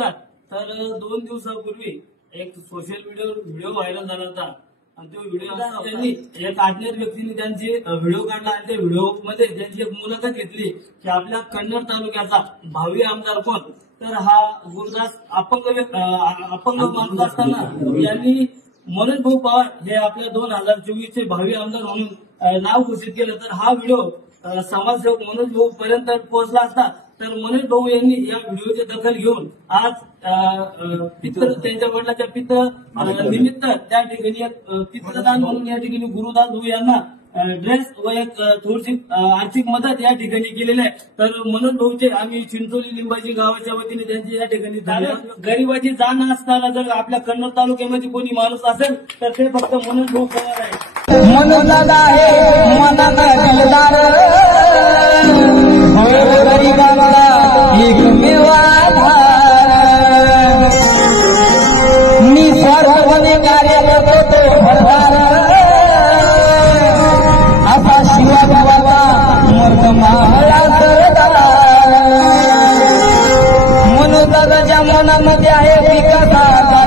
नमस्कार. तर 2 दिवसापूर्वी एक सोशल मीडियावर व्हिडिओ व्हायरल झाला होता आणि तो व्हिडिओ त्यांनी एक अज्ञात व्यक्तीने त्यांची व्हिडिओ काढला आणि त्या व्हिडिओ मध्ये त्यांची एक मुलाखत घेतली की आपल्या कन्नड तालुक्याचा भावी आमदार कोण. तर हा गुरुदास अपंग माणूस असताना यांनी मनोज भाऊ पवार हे आपल्या 2024 चे भावी आमदार म्हणून नाव घोषित केलं. तर हा व्हिडिओ समाजसेवक मनोज भाऊ पर्यंत पोहोचला असता तर मनोज भाऊ यांनी या व्हिडिओची दखल घेऊन आज त्यांच्या वडिलांच्या पित्र निमित्त त्या ठिकाणी पित्रदान म्हणून या ठिकाणी गुरुदास भाऊ यांना ड्रेस व एक थोडीशी आर्थिक मदत या ठिकाणी केलेली आहे. तर मनोज भाऊचे आम्ही चिंचोली लिंबाजी गावाच्या वतीने त्यांची या ठिकाणी गरिबाची जाण असताना जर आपल्या कन्नड तालुक्यामध्ये कोणी माणूस असेल तर ते फक्त मनोज भाऊ पवार आहे. गरीबाला एकमेव आधार निस्वार्थपणे कार्य करतो तो भरदार असा शिवाभावाचा मर्दमाला सरदार. मनोदाच्या मनामध्ये आहे विकासाचा